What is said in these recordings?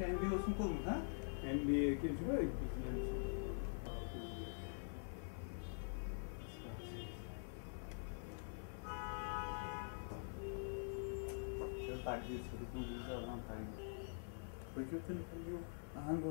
MBA olsun kolum ha? MBA kimse var ki Takdir çocuk mu bize alan tayin. Peki telefon yok. Aha bu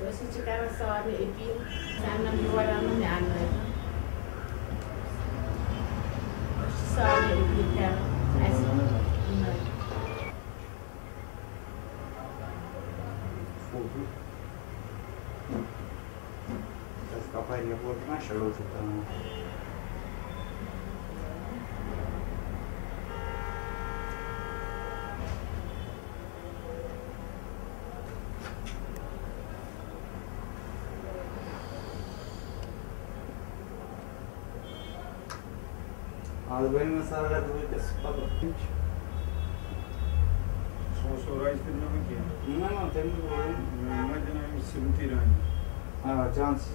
Você ficar só e viu, já não me olha no nada. Só e fica assim. fogo. Essa campainha por mais louco também. Algo bem nessa hora do que se pode. Só rais de não aqui. Não, tem muito bem. Mas não é se não tirando. Ah, chance.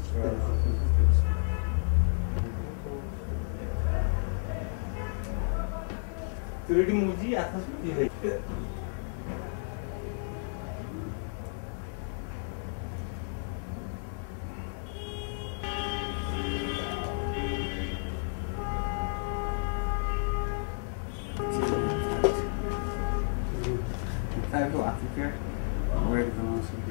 Türlü muzi atas mı diye. Tabii artık ya. Oraya zaman sonra.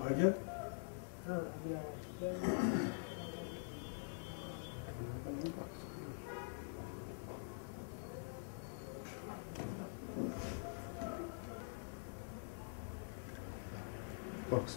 Aja? Box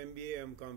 MBA M.Com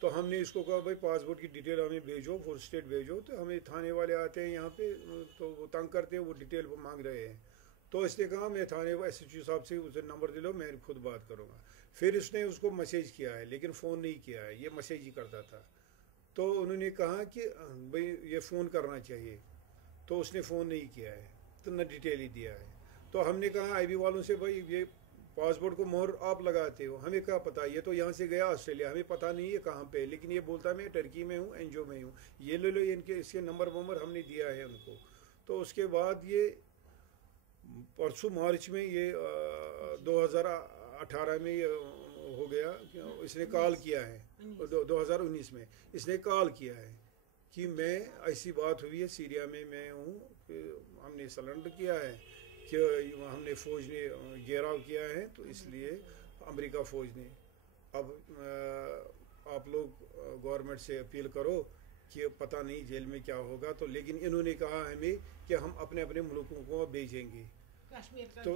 تو ہم نے اس کو کہا بھائی passport کی detail ہمیں بھیجو، four state بھیجو، تو ہمیں تھانے والے آتے ہیں یہاں پہ تو وہ تنگ کرتے ہیں، وہ ڈیٹیل مانگ رہے ہیں. تو اس نے کہا میں تھانے ایس ایچ او صاحب سے اسے نمبر دے لو، میں خود بات کروں گا. پھر اس نے اس کو میسیج کیا ہے لیکن فون نہیں کیا ہے، یہ میسیج ہی کرتا تھا. تو انہوں نے کہا کہ بھائی یہ فون کرنا چاہیے، تو اس نے فون نہیں کیا ہے تو نہ ڈیٹیل ہی دیا ہے. تو ہم نے کہا آئی بی والوں سے بھائی یہ پاسپورٹ کو مہر آپ لگاتے ہو، ہمیں کیا پتہ، یہ تو یہاں سے گیا آسٹریلیا، ہمیں پتہ نہیں ہے کہاں پہ، لیکن یہ بولتا میں ٹرکی میں ہوں، این جی او میں ہوں، یہ لے لو ان کے، اس کے نمبر ہم نے دیا ہے ان کو. تو اس کے بعد یہ پرسوں مارچ میں یہ 2018 میں یہ ہو گیا، اس نے کال کیا ہے 2019 میں اس نے کال کیا ہے کہ میں ایسی بات ہوئی ہے سیریا میں ہوں، ہم نے سرنڈر کیا ہے کہ ہم نے فوج نے گھیراؤ کیا ہے، تو اس لیے امریکہ فوج نے، اب آپ لوگ گورنمنٹ سے اپیل کرو کہ پتہ نہیں جیل میں کیا ہوگا. تو لیکن انہوں نے کہا ہمیں کہ ہم اپنے اپنے ملکوں کو بھیجیں گے، تو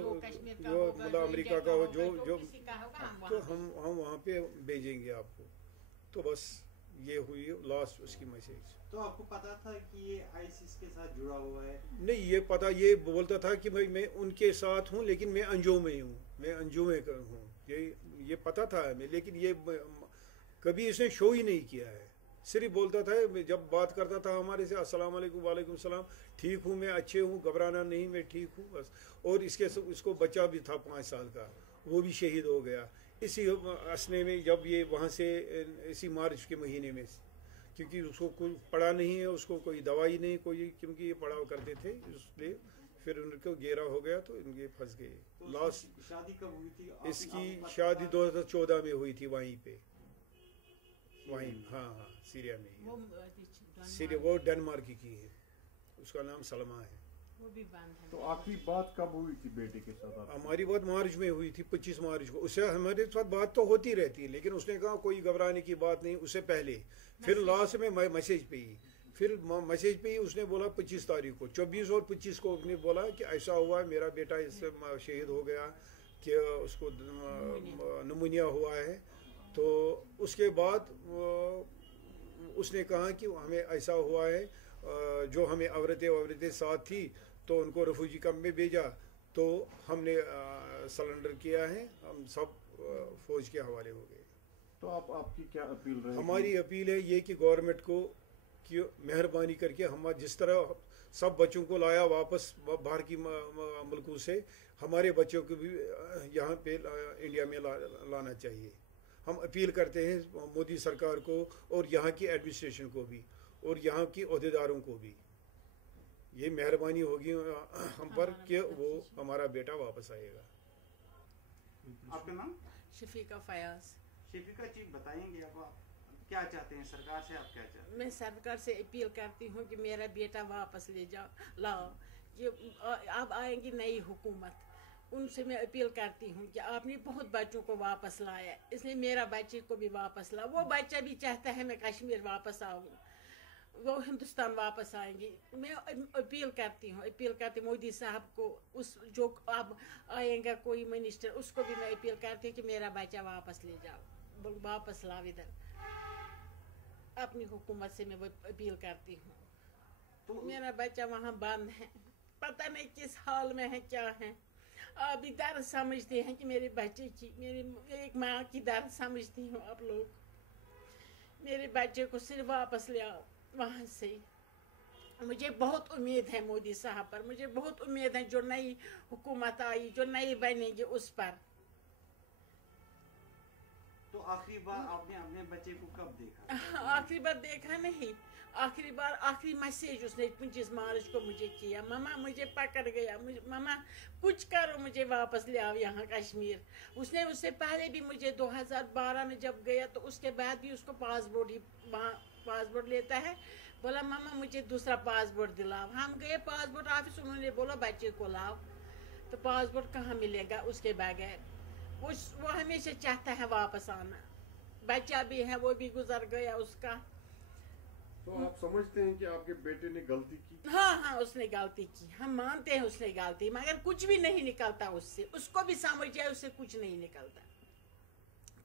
جو مطلب امریکہ کا ہو جو تو ہم وہاں پہ بھیجیں گے آپ کو. تو بس یہ ہوئی لاسٹ اس کی میسیج. تو آپ کو پتا تھا کہ یہ آئیسس کے ساتھ جڑا ہوا ہے؟ نہیں، یہ پتہ، یہ بولتا تھا کہ بھائی میں ان کے ساتھ ہوں لیکن میں انجو میں ہوں، میں انجو میں ہوں، یہ پتہ تھا ہمیں، لیکن یہ کبھی اس نے شو ہی نہیں کیا ہے. صرف بولتا تھا جب بات کرتا تھا ہمارے سے السلام علیکم وعلیکم السلام، ٹھیک ہوں میں، اچھے ہوں، گھبرانا نہیں، میں ٹھیک ہوں بس. اور اس کو بچہ بھی تھا 5 سال کا، وہ بھی شہید ہو گیا اسی اسنے میں، جب یہ وہاں سے اسی مارچ کے مہینے میں، کیونکہ اس کو کوئی پڑھا نہیں ہے، اس کو کوئی دوائی نہیں کوئی، کیونکہ یہ پڑھا کرتے تھے، اس لیے پھر ان کو گھیرا ہو گیا تو ان کے پھنس گئے. لاسٹ شادی کب ہوئی تھی اس کی؟ شادی 2014 میں ہوئی تھی وہیں پہ، وہیں، ہاں سیریا میں. سیریا وہ ڈنمارک کی ہے، اس کا نام سلما ہے. تو آخری بات کب ہوئی تھی بیٹے کے ساتھ؟ ہماری بات مارچ میں ہوئی تھی، 25 مارچ کو. اس سے ہمارے ساتھ بات تو ہوتی رہتی ہے، لیکن اس نے کہا کوئی گھبرانے کی بات نہیں، اس سے پہلے. پھر لاسٹ میں میسیج پہ ہی، میسیج پہ ہی اس نے بولا 25 تاریخ کو، 24 اور 25 کو اس نے بولا کہ ایسا ہوا میرا بیٹا اس سے شہید ہو گیا، کہ اس کو نمونیا ہوا ہے. تو اس کے بعد اس نے کہا کہ ہمیں ایسا ہوا ہے، جو ہمیں عورتیں ساتھ تھی تو ان کو ریفیوجی کیمپ میں بھیجا، تو ہم نے سرنڈر کیا ہے، ہم سب فوج کے حوالے ہو گئے. تو آپ کی کیا اپیل رہے؟ ہماری اپیل ہے یہ کہ گورنمنٹ کو کہ مہربانی کر کے ہم جس طرح سب بچوں کو لایا واپس باہر کی ملکوں سے، ہمارے بچوں کو بھی یہاں پہ انڈیا میں لانا چاہیے. ہم اپیل کرتے ہیں مودی سرکار کو اور یہاں کی ایڈمنسٹریشن کو بھی اور یہاں کی عہدیداروں کو بھی، یہ مہربانی ہوگی ہم پر کہ وہ ہمارا بیٹا واپس آئے گا. آپ کا نام؟ شفیقہ فیاض. شفیقہ جی بتائیں گے اب آپ کیا چاہتے ہیں سرکار سے؟ آپ کیا چاہتے ہیں؟ میں سرکار سے اپیل کرتی ہوں کہ میرا بیٹا واپس لے لاؤ. یہ اب آئیں گی نئی حکومت، ان سے میں اپیل کرتی ہوں کہ آپ نے بہت بچوں کو واپس لایا، اس لیے میرا بچے کو بھی واپس لاؤ. وہ بچہ بھی چاہتا ہے میں کشمیر واپس آؤں، وہ ہندوستان واپس آئیں گی. میں اپیل کرتی مودی صاحب کو، اس جو اب آئیں گا کوئی منسٹر، اس کو بھی میں اپیل کرتی ہوں کہ میرا بچہ واپس لے جاؤ، واپس لاؤ ادھر. اپنی حکومت سے میں وہ اپیل کرتی ہوں. تو میرا بچہ وہاں بند ہے، پتہ نہیں کس حال میں ہے، کیا ہے. آپ بھی درد سمجھتے ہیں کہ میرے بچے کی، میری ایک ماں کی درد سمجھتی ہوں آپ لوگ. میرے بچے کو صرف واپس لے آؤ وہاں سے. مجھے بہت امید ہے مودی صاحب پر، مجھے بہت امید ہے جو نئی حکومت آئی، جو نئی بنے گی اس پر. تو آخری بار آپ نے اپنے بچے کو کب دیکھا؟ آخری بار دیکھا نہیں، آخری میسیج اس نے 25 مارچ کو مجھے کیا، ماما مجھے پکڑ گیا، ماما کچھ کرو، مجھے واپس لے آؤ یہاں کشمیر. اس نے اس سے پہلے بھی مجھے 2012 میں جب گیا تو اس کے بعد بھی اس کو پاسپورٹ لیتا ہے، بولا ماما مجھے دوسرا پاسپورٹ دلاؤ. ہم گئے پاسپورٹ آفس، انہوں نے بولا بچے کو لاؤ. تو پاسپورٹ کہاں ملے گا اس کے بغیر؟ وہ ہمیشہ چاہتا ہے واپس آنا. بچہ بھی ہے، وہ بھی گزر گیا اس کا. تو آپ سمجھتے ہیں کہ آپ کے بیٹے نے غلطی کی؟ ہاں اس نے غلطی کی، ہم مانتے ہیں اس نے غلطی، مگر کچھ بھی نہیں نکلتا اس سے. اس کو بھی سمجھ جائے اس سے کچھ نہیں نکلتا،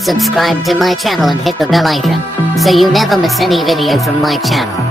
Subscribe to my channel and hit the bell icon so you never miss any video from my channel.